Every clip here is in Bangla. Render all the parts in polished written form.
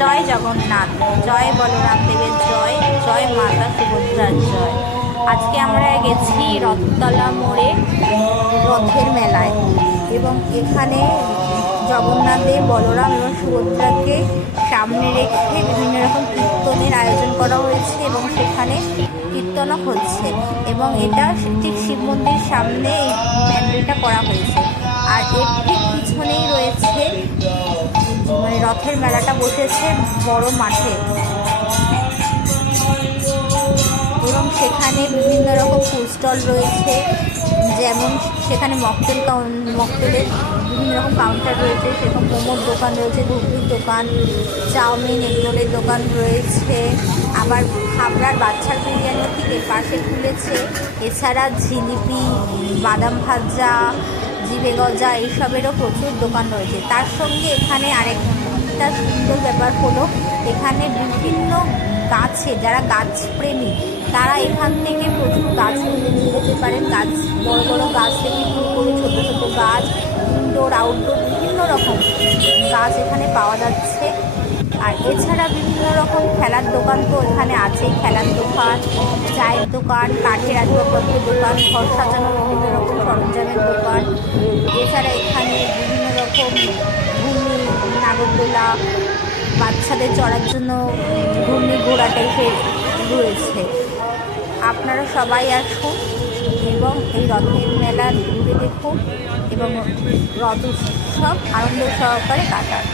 জয় জগন্নাথ, জয় বলরাম দেবের জয়, জয় মাতা সুভদ্রার জয়। আজকে আমরা গেছি রথতলা মোড়ে রথের মেলায়, এবং এখানে জগন্নাথ দেব, বলরাম এবং সুভদ্রাকে সামনে রেখে বিভিন্ন রকম কীর্তনের আয়োজন করা হয়েছে, এবং সেখানে কীর্তনও হচ্ছে, এবং এটা ঠিক শিব মন্দির সামনে এই প্যান্ডেলটা করা হয়েছে। আর এর ঠিক পিছনেই রয়েছে মানে রথের মেলাটা বসেছে বড় মাঠে, এবং সেখানে বিভিন্ন রকম ফুড স্টল রয়েছে, যেমন সেখানে মকটেলের বিভিন্ন রকম কাউন্টার রয়েছে, সেরকম মোমোর দোকান রয়েছে, ঘুগনির দোকান, চাউমিন, এগরোলের দোকান রয়েছে। আবার হাবড়ার বাচ্চার বিরিয়ানি থেকে পাশে খুলেছে। এছাড়া জিলিপি, বাদাম ভাজা, জিভে গজা এইসবেরও প্রচুর দোকান রয়েছে। তার সঙ্গে এখানে আরেকটা সুন্দর ব্যাপার হলো, এখানে বিভিন্ন গাছে যারা গাছপ্রেমী তারা এখান থেকে প্রচুর গাছ কিনে নিয়ে যেতে পারেন। গাছ বড় বড় গাছ থেকে শুরু করে ছোটো ছোটো গাছ, ইনডোর আউটডোর বিভিন্ন রকম গাছ এখানে পাওয়া যাচ্ছে। আর এছাড়া বিভিন্ন রকম খেলার দোকান তো এখানে আছে, খেলার দোকান, চায়ের দোকান, কাঠের আসবাবপত্রের দোকান, ঘর সাজানোর বিভিন্ন রকম সরঞ্জামের দোকান। এছাড়া এখানে বিভিন্ন রকম ঘূর্ণি, নাগরদোলা, বাচ্চাদের চড়ার জন্য ঘূর্ণি ঘোড়া টাইপের রয়েছে। আপনারা সবাই আসুন এবং এই রথের মেলা ঘুরে দেখুন এবং রথ উৎসব আনন্দ সহকারে কাটান।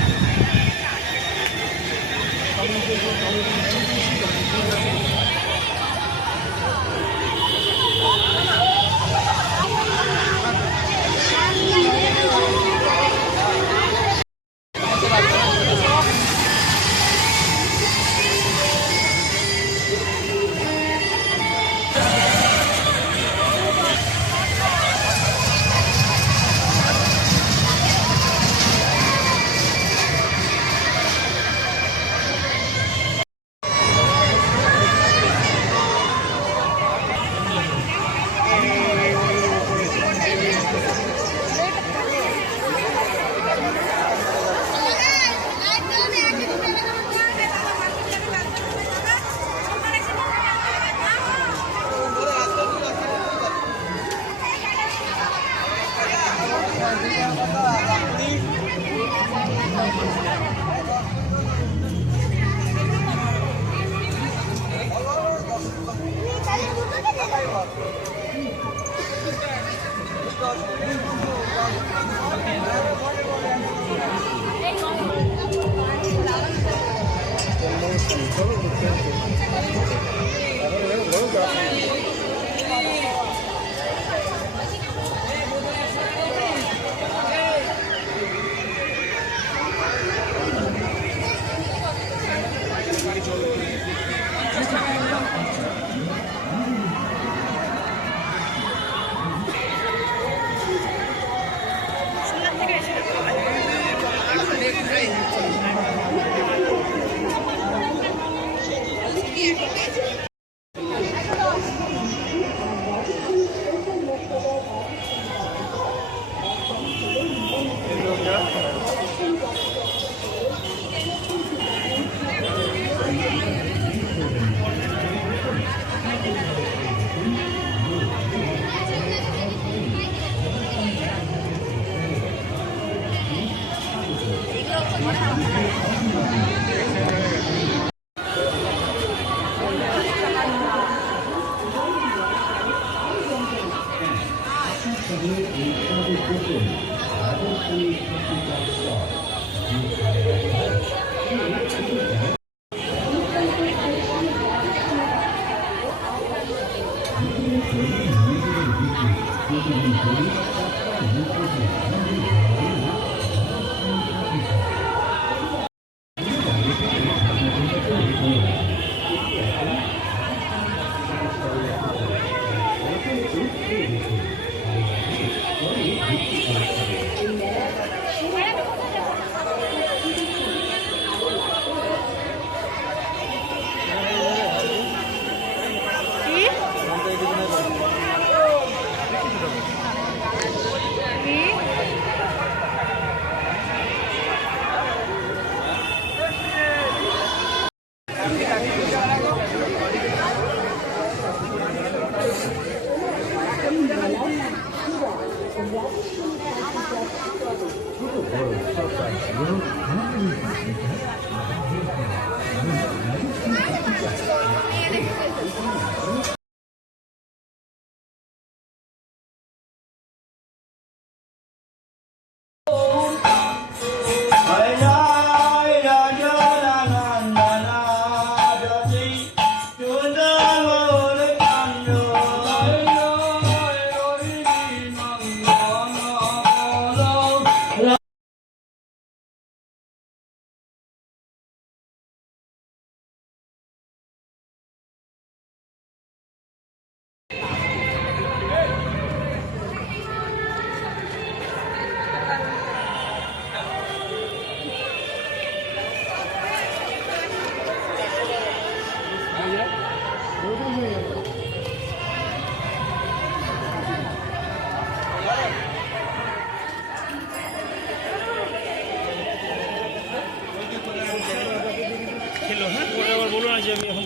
খেলো, হ্যাঁ, পরে আবার বলো না যে আমি এখন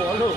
বলো।